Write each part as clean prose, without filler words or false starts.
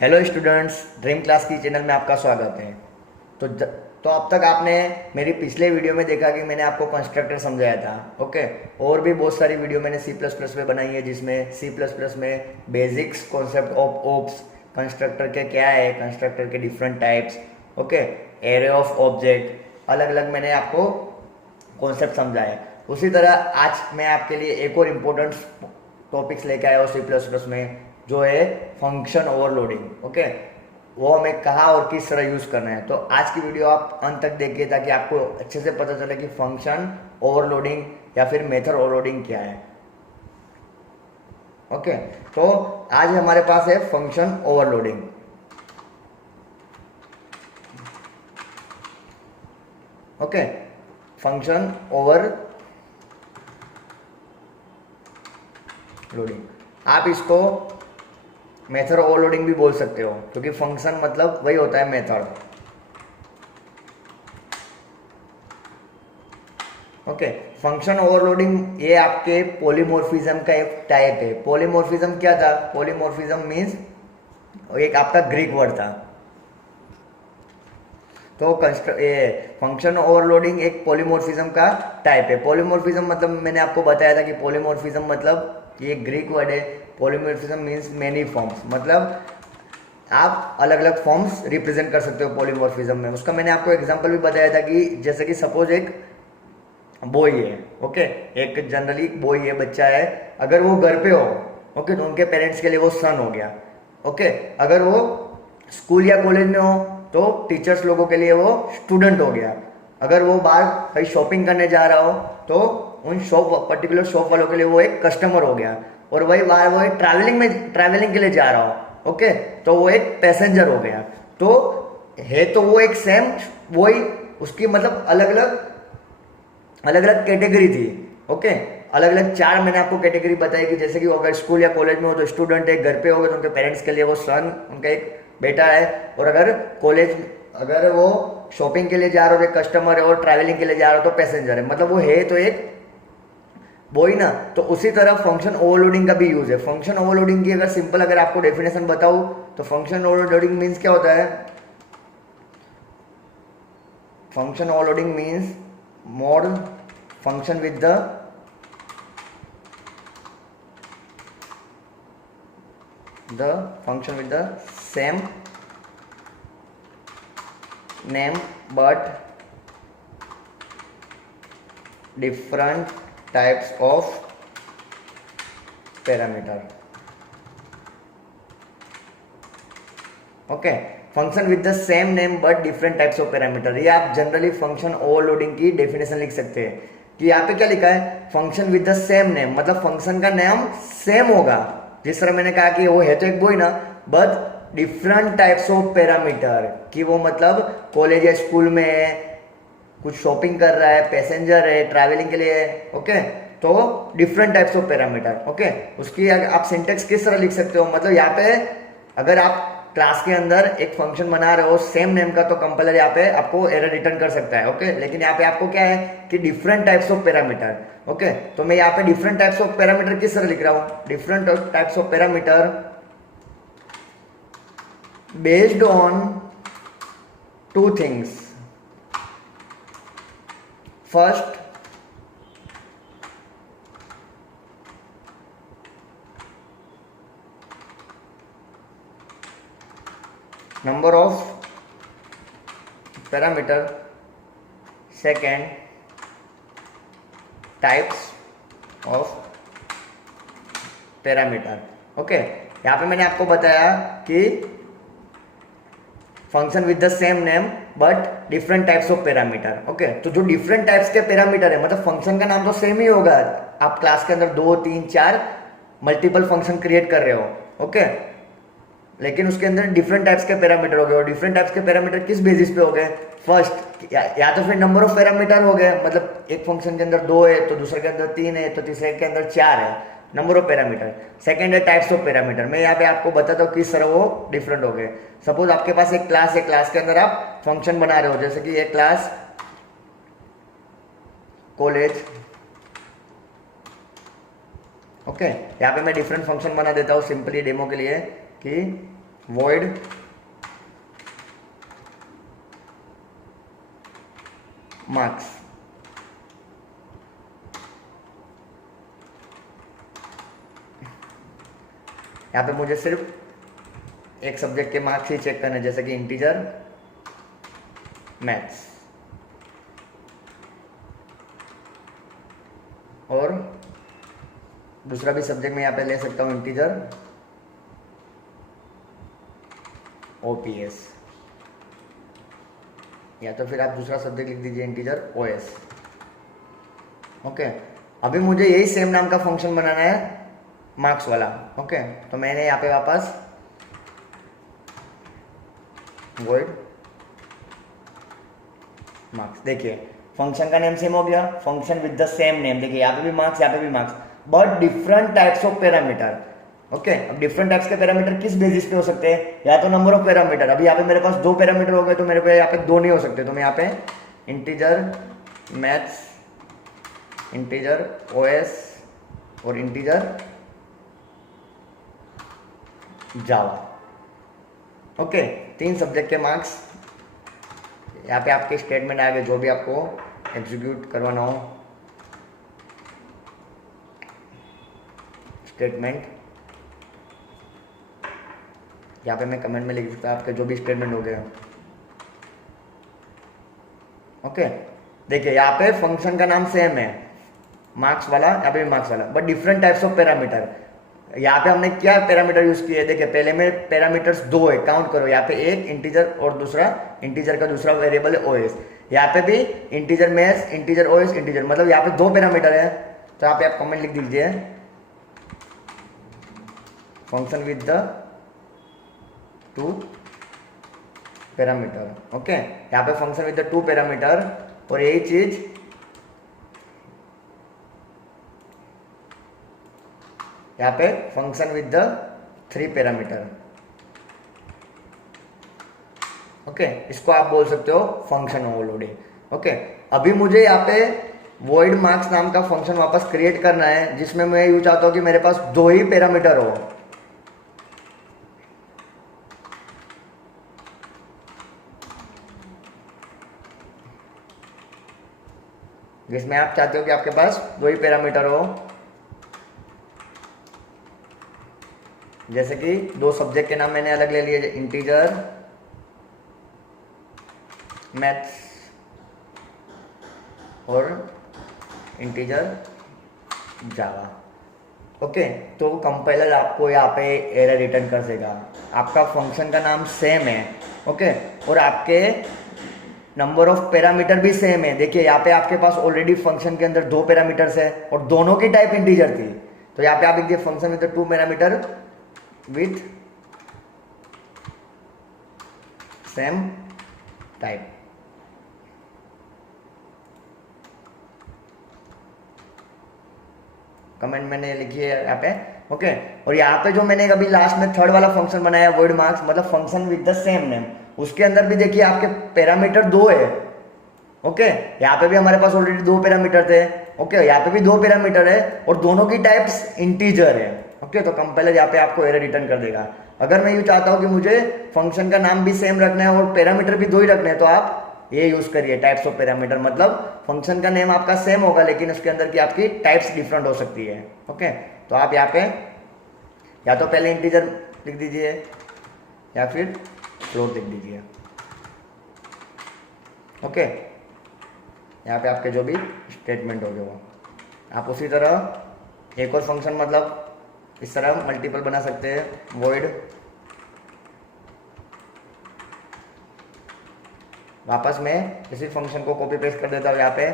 Hello students, dream class की channel में आपका स्वागत है। तो तो अब तक आपने मेरी पिछले वीडियो में देखा कि मैंने आपको कंस्ट्रक्टर समझाया था। ओके, और भी बहुत सारी वीडियो मैंने सी प्लस प्लस में बनाई है, जिसमें सी प्लस प्लस में basics concept of OOPS, constructor के क्या है, कंस्ट्रक्टर के different types, okay, array of object, अलग अलग मैंने आपको कॉन्सेप्ट समझाया। उसी तरह आज मैं आपके लिए एक और इम्पोर्टेंट टॉपिक्स लेके आया हूँ सी प्लस प्लस में, जो है फंक्शन ओवरलोडिंग। ओके, वो हमें कहाँ और किस तरह यूज करना है। तो आज की वीडियो आप अंत तक देखिए ताकि आपको अच्छे से पता चले कि फंक्शन ओवरलोडिंग या फिर मेथड ओवरलोडिंग क्या है। ओके, तो आज हमारे पास है function overloading. Okay, function overloading, आप इसको मेथड ओवरलोडिंग भी बोल सकते हो, क्योंकि फंक्शन मतलब वही होता है मेथड। ओके, फंक्शन ओवरलोडिंग ये आपके पॉलीमॉर्फिज्म का एक टाइप है। पॉलीमॉर्फिज्म क्या था? पॉलीमॉर्फिज्म मीन्स एक आपका ग्रीक वर्ड था। तो फंक्शन ओवरलोडिंग एक पॉलीमॉर्फिज्म का टाइप है। पॉलीमॉर्फिज्म मतलब मैंने आपको बताया था कि पॉलीमॉर्फिज्म मतलब ये ग्रीक वर्ड है। पॉलीमॉर्फिज्म मीन्स मेनी फॉर्म्स, मतलब आप अलग अलग फॉर्म्स रिप्रेजेंट कर सकते हो पॉलीमॉर्फिज्म में। उसका मैंने आपको एग्जांपल भी बताया था कि जैसे कि सपोज एक बॉय है, ओके, एक जनरली बॉय है, बच्चा है, अगर वो घर पे हो, ओके, तो उनके पेरेंट्स के लिए वो सन हो गया। ओके, अगर वो स्कूल या कॉलेज में हो तो टीचर्स लोगों के लिए वो स्टूडेंट हो गया। अगर वो बाहर कहीं शॉपिंग करने जा रहा हो तो उन पर्टिकुलर शॉप वालों के लिए वो एक कस्टमर हो गया। और वही बाहर वो ट्रैवलिंग के लिए जा रहा हो, ओके, तो वो एक पैसेंजर हो गया। तो है तो वो एक सेम, वही उसकी मतलब अलग अलग कैटेगरी थी। ओके, अलग अलग चार मैंने आपको कैटेगरी बताई कि जैसे कि अगर स्कूल या कॉलेज में हो तो स्टूडेंट है, घर पे हो गए तो उनके पेरेंट्स के लिए वो सन, उनका एक बेटा है। और अगर वो शॉपिंग के लिए जा रहे हो तो कस्टमर है, और ट्रैवलिंग के लिए जा रहे हो तो पैसेंजर है, मतलब वो है तो एक वही ना। तो उसी तरह फंक्शन ओवरलोडिंग का भी यूज है। फंक्शन ओवरलोडिंग की अगर आपको डेफिनेशन बताऊं तो फंक्शन ओवरलोडिंग मीन्स क्या होता है? Function overloading means more function with the function with the same name but different types of parameter. Okay, function with the same name but different types of parameter, ये आप generally function overloading की definition लिख सकते हैं कि यहाँ पे क्या लिखा है? Function with the same name, मतलब फंक्शन का नेम सेम होगा। जिस तरह मैंने कहा कि वो है तो एक बॉय ना, but different types of parameter, कि वो मतलब कॉलेज या स्कूल में है, कुछ शॉपिंग कर रहा है, पैसेंजर है, ट्रैवलिंग के लिए है। ओके, तो different types of parameter. Okay, उसकी आप सिंटेक्स किस तरह लिख सकते हो? मतलब यहाँ पे अगर आप क्लास के अंदर एक फंक्शन बना रहे हो सेम नेम का, तो कंपाइलर यहाँ पे आपको एरर रिटर्न कर सकता है। ओके, लेकिन यहाँ पे आपको क्या है कि different types of parameter. Okay, तो मैं यहाँ पे डिफरेंट टाइप्स ऑफ पैरामीटर किस तरह लिख रहा हूँ? Different types of parameter based on two things. First, number of parameter, second, types of parameter. Okay, यहाँ पे मैंने आपको बताया कि function with the same name but different types of parameter. Okay, तो जो डिफरेंट टाइप्स के पैरामीटर है, मतलब फंक्शन का नाम तो सेम ही होगा। आप क्लास के अंदर 2 3 4 मल्टीपल फंक्शन क्रिएट कर रहे हो, ओके, लेकिन उसके अंदर डिफरेंट टाइप्स के पैरामीटर हो गए। और डिफरेंट टाइप्स के पैरामीटर किस बेसिस पे हो गए? फर्स्ट, या तो फिर नंबर ऑफ पैरामीटर हो गए, मतलब एक फंक्शन के अंदर 2 है तो दूसरे के अंदर 3 है तो तीसरे के अंदर 4 है, नंबर ऑफ पैरामीटर। सेकंड है टाइप्स ऑफ पैरामीटर। मैं यहाँ पे आपको बताता हूँ किस तरह वो डिफरेंट हो गए। सपोज आपके पास एक क्लास है, क्लास के अंदर आप फंक्शन बना रहे हो, जैसे कि ये क्लास कॉलेज, ओके, यहाँ पे मैं डिफरेंट फंक्शन बना देता हूँ सिंपली डेमो के लिए कि void marks। यहाँ पे मुझे सिर्फ एक सब्जेक्ट के मार्क्स ही चेक करने, जैसे कि इंटीजर मैथ्स, और दूसरा भी सब्जेक्ट मैं यहाँ पे ले सकता हूँ इंटीजर ओपीएस, या तो फिर आप दूसरा सब्जेक्ट लिख दीजिए इंटीजर ओएस। ओके, अभी मुझे यही सेम नाम का फंक्शन बनाना है मार्क्स वाला। ओके, तो मैंने यहाँ पे वापस void मार्क्स, देखिए फंक्शन का नेम सेम हो गया, function with the same name, देखिए यहाँ पे भी मार्क्स, यहाँ पे भी marks, but different types of parameter. Okay, अब डिफरेंट टाइप्स के पैरामीटर किस बेसिस पे हो सकते हैं? या तो नंबर ऑफ पैरामीटर, अभी यहाँ पे मेरे पास 2 पैरामीटर हो गए, तो मेरे पे यहाँ पे 2 नहीं हो सकते, तो मैं यहाँ पे इंटीजर मैथ्स, इंटीजर ओएस और इंटीजर जावा। ओके, 3 सब्जेक्ट के मार्क्स यहाँ पे आपके स्टेटमेंट आ गए, जो भी आपको एग्जीक्यूट करवाना हो स्टेटमेंट, यहाँ पे मैं कमेंट में लिख सकता हूँ आपके जो भी स्टेटमेंट हो गए। ओके, देखिए यहाँ पे फंक्शन का नाम सेम है, मार्क्स वाला, यहाँ पे भी मार्क्स वाला, but different types of parameter. यहाँ पे हमने क्या पैरामीटर यूज किए? देखिए पहले में पैरामीटर्स 2 है, काउंट करो, यहाँ पे एक इंटीजर और दूसरा इंटीजर का दूसरा वेरिएबल है ओएस, यहाँ पे भी integer maths, integer OS, integer, मतलब यहाँ पे 2 पैरामीटर है। तो यहाँ पे आप कमेंट लिख दीजिए function with the 2 parameter. Okay, यहाँ पे फंक्शन विद द 2 पैरामीटर, और यही चीज यहाँ पे function with the 3 parameter. Okay, इसको आप बोल सकते हो फंक्शन ओवरलोडिंग। ओके, अभी मुझे यहाँ पे void marks नाम का फंक्शन वापस क्रिएट करना है, जिसमें मैं यूँ चाहता हूँ कि मेरे पास 2 ही पैरामीटर हो। जिसमें आप चाहते हो कि आपके पास 2 ही पैरामीटर हो, जैसे कि 2 सब्जेक्ट के नाम मैंने अलग ले लिए, इंटीजर मैथ्स और इंटीजर जावा। ओके, तो कंपाइलर आपको यहाँ पे एरर रिटर्न कर देगा, आपका फंक्शन का नाम सेम है। ओके, और आपके नंबर ऑफ पैरामीटर भी सेम है। देखिए यहाँ पे आपके पास ऑलरेडी फंक्शन के अंदर 2 पैरामीटर्स है और दोनों की टाइप इंटीजर थी, तो यहाँ पे आप देखिए function with 2 parameter with same type. Comment मैंने लिखी है यहाँ पे। ओके, और यहाँ पे जो मैंने अभी लास्ट में 3rd वाला फंक्शन बनाया void marks, मतलब function with the same name, उसके अंदर भी देखिए आपके पैरामीटर 2 है। ओके, यहाँ पे भी हमारे पास ऑलरेडी 2 पैरामीटर थे। ओके, यहाँ पे भी 2 पैरामीटर है और दोनों की टाइप्स इंटीजर है। ओके, तो कंपाइलर यहाँ पे आपको एरर रिटर्न कर देगा। अगर मैं यूँ चाहता हूँ कि मुझे फंक्शन का नाम भी सेम रखना है और पैरामीटर भी 2 ही रखने हैं, तो आप ये यूज करिए टाइप्स ऑफ पैरामीटर, मतलब फंक्शन का नेम आपका सेम होगा लेकिन उसके अंदर की आपकी टाइप्स डिफरेंट हो सकती है। ओके, तो आप यहाँ पे या तो पहले इंटीजर लिख दीजिए या फिर फ्लोट लिख दीजिए। ओके, यहाँ पे आपके जो भी स्टेटमेंट हो गए वो आप उसी तरह एक और फंक्शन, मतलब इस तरह मल्टीपल बना सकते हैं। void वापस मैं इसी फंक्शन को कॉपी पेस्ट कर देता हूँ यहाँ पे।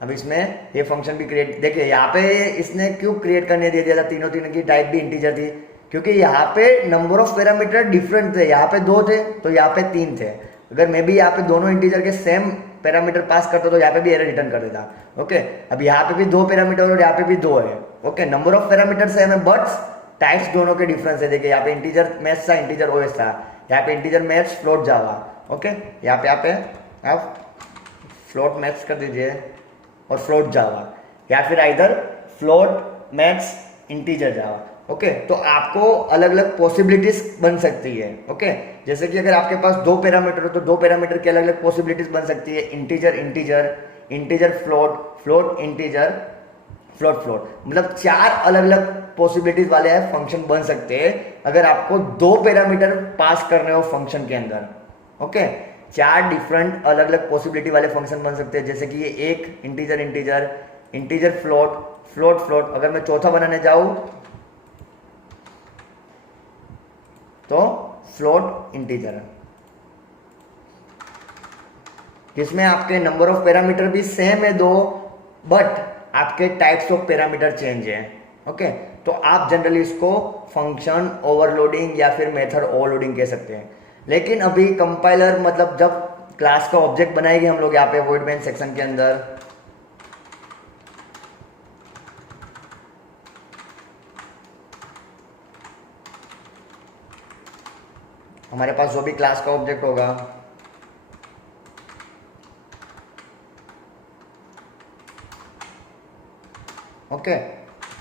अब इसमें ये फंक्शन भी क्रिएट, देखिए यहाँ पे इसने क्यों क्रिएट करने दे दिया था, तीनों की टाइप भी इंटीजर थी, क्योंकि यहाँ पे नंबर ऑफ पैरामीटर डिफरेंट थे, यहाँ पे 2 थे तो यहाँ पे 3 थे। अगर मैं भी यहाँ पे दोनों इंटीजर के सेम पैरामीटर पास करता तो यहाँ पे भी एरर रिटर्न कर देता। ओके, अब यहाँ पे भी 2 पैरामीटर और यहाँ पे भी 2 है। Okay, number of parameter same है बट टाइप्स दोनों के डिफरेंस है। देखिए यहाँ पे इंटीजर मैथ्स था, इंटीजर ओएस था, यहाँ पे इंटीजर मैथ्स, फ्लोट जावा। ओके, यहाँ पे आप फ्लोट मैथ्स कर दीजिए और फ्लोट जावा, या फिर इधर फ्लोट मैथ्स इंटीजर जावा। ओके, तो आपको अलग अलग पॉसिबिलिटीज बन सकती है। ओके, जैसे कि अगर आपके पास दो पैरामीटर हो तो दो पैरामीटर की अलग अलग पॉसिबिलिटीज बन सकती है, integer integer, integer float, float integer, float float, मतलब चार अलग अलग पॉसिबिलिटीज वाले फंक्शन बन सकते हैं अगर आपको दो पैरामीटर पास करने हो फंक्शन के अंदर। ओके, चार डिफरेंट अलग अलग पॉसिबिलिटी वाले फंक्शन बन सकते हैं, जैसे कि ये एक integer integer, integer float, float float. अगर मैं चौथा बनाने जाऊं तो फ्लोट इंटीजर, जिसमें आपके नंबर ऑफ पैरामीटर भी सेम है दो, बट आपके टाइप्स ऑफ पैरामीटर चेंज है। ओके, तो आप जनरली इसको फंक्शन ओवरलोडिंग या फिर मेथड ओवरलोडिंग कह सकते हैं। लेकिन अभी कंपाइलर मतलब जब क्लास का ऑब्जेक्ट बनाएगी हम लोग यहाँ पे वॉइड मेन सेक्शन के अंदर, हमारे पास जो भी क्लास का ऑब्जेक्ट होगा ओके,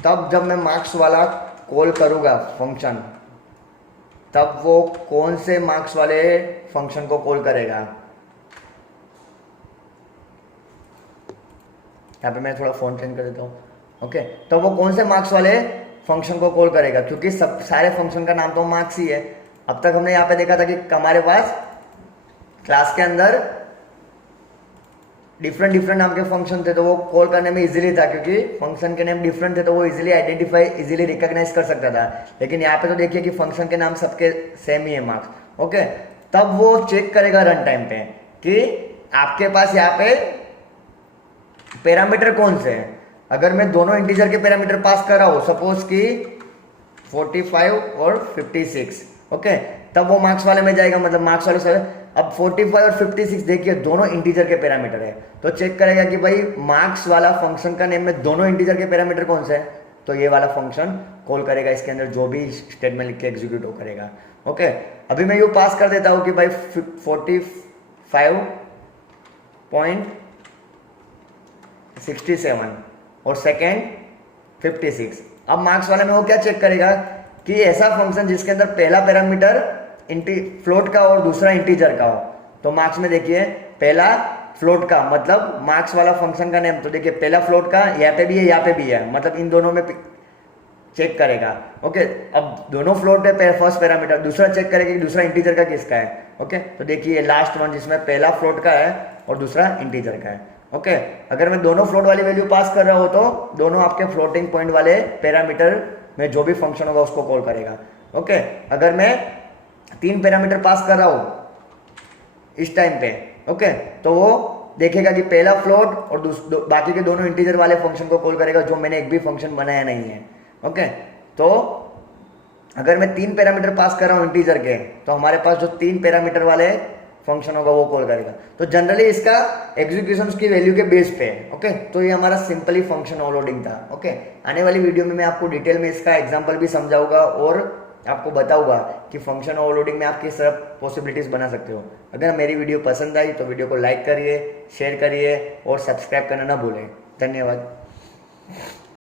तब जब मैं मार्क्स वाला कॉल करूँगा फंक्शन, तब वो कौन से मार्क्स वाले फंक्शन को कॉल करेगा। यहाँ पे मैं थोड़ा फॉन्ट चेंज कर देता हूँ। ओके, तो वो कौन से मार्क्स वाले फंक्शन को कॉल करेगा, क्योंकि सब सारे फंक्शन का नाम तो मार्क्स ही है। अब तक हमने यहाँ पे देखा था कि हमारे पास क्लास के अंदर डिफरेंट डिफरेंट नाम के फंक्शन थे, तो वो कॉल करने में इजीली था, क्योंकि फंक्शन के नेम डिफरेंट थे तो वो इजीली आइडेंटिफाई, इजीली रिकॉग्नाइज कर सकता था। लेकिन यहाँ पे तो देखिए कि फंक्शन के नाम सबके सेम ही है मार्क्स। ओके, तब वो चेक करेगा रन टाइम पे कि आपके पास यहाँ पे पैरामीटर कौन से हैं। अगर मैं दोनों इंटीजर के पैरामीटर पास कर रहा हूँ, सपोज कि 45 और 56, ओके, तब वो मार्क्स वाले में जाएगा, मतलब मार्क्स वाले से। अब 45 और 56 देखिए दोनों इंटीजर के पैरामीटर है, तो चेक करेगा कि भाई मार्क्स वाला फंक्शन का नेम में दोनों इंटीजर के पैरामीटर कौन से है, तो ये वाला फंक्शन कॉल करेगा, इसके अंदर जो भी स्टेटमेंट लिख के एग्जीक्यूट हो करेगा। ओके, अभी मैं यू पास कर देता हूँ कि भाई 45.67 और सेकेंड 56। अब मार्क्स वाले में वो क्या चेक करेगा कि ऐसा फंक्शन जिसके अंदर पहला पैरामीटर फ्लोट का और दूसरा इंटीजर का हो। तो मार्क्स में देखिए पहला फ्लोट का, मतलब मार्क्स वाला फंक्शन का नेम, तो देखिए पहला फ्लोट का यहाँ पे भी है, यहाँ पे भी है, मतलब इन दोनों में चेक करेगा। ओके, अब दोनों फ्लोट है फर्स्ट पैरामीटर, दूसरा चेक करेगा कि दूसरा इंटीजर का किसका है। ओके, तो देखिए लास्ट वन जिसमें पहला फ्लोट का है और दूसरा इंटीजर का है। ओके, अगर मैं दोनों फ्लोट वाली वैल्यू पास कर रहा हूँ तो दोनों आपके फ्लोटिंग पॉइंट वाले पैरामीटर में जो भी फंक्शन होगा उसको कॉल करेगा। ओके, अगर मैं 3 पैरामीटर पास कर रहा हूँ इस टाइम पे, ओके, तो वो देखेगा कि पहला फ्लोट और बाकी के दोनों इंटीजर वाले फंक्शन को कॉल करेगा, जो मैंने एक भी फंक्शन बनाया नहीं है। ओके, तो अगर मैं 3 पैरामीटर पास कर रहा हूँ इंटीजर के, तो हमारे पास जो 3 पैरामीटर वाले फंक्शन होगा वो कॉल करेगा। तो जनरली इसका एग्जीक्यूशन की वैल्यू के बेस पे है। ओके, तो ये हमारा सिंपली फंक्शन ओवरलोडिंग था। ओके, आने वाली वीडियो में मैं आपको डिटेल में इसका एग्जांपल भी समझाऊंगा और आपको बताऊंगा कि फंक्शन ओवरलोडिंग में आप किस तरह पॉसिबिलिटीज बना सकते हो। अगर मेरी वीडियो पसंद आई तो वीडियो को लाइक करिए, शेयर करिए और सब्सक्राइब करना ना भूलें। धन्यवाद।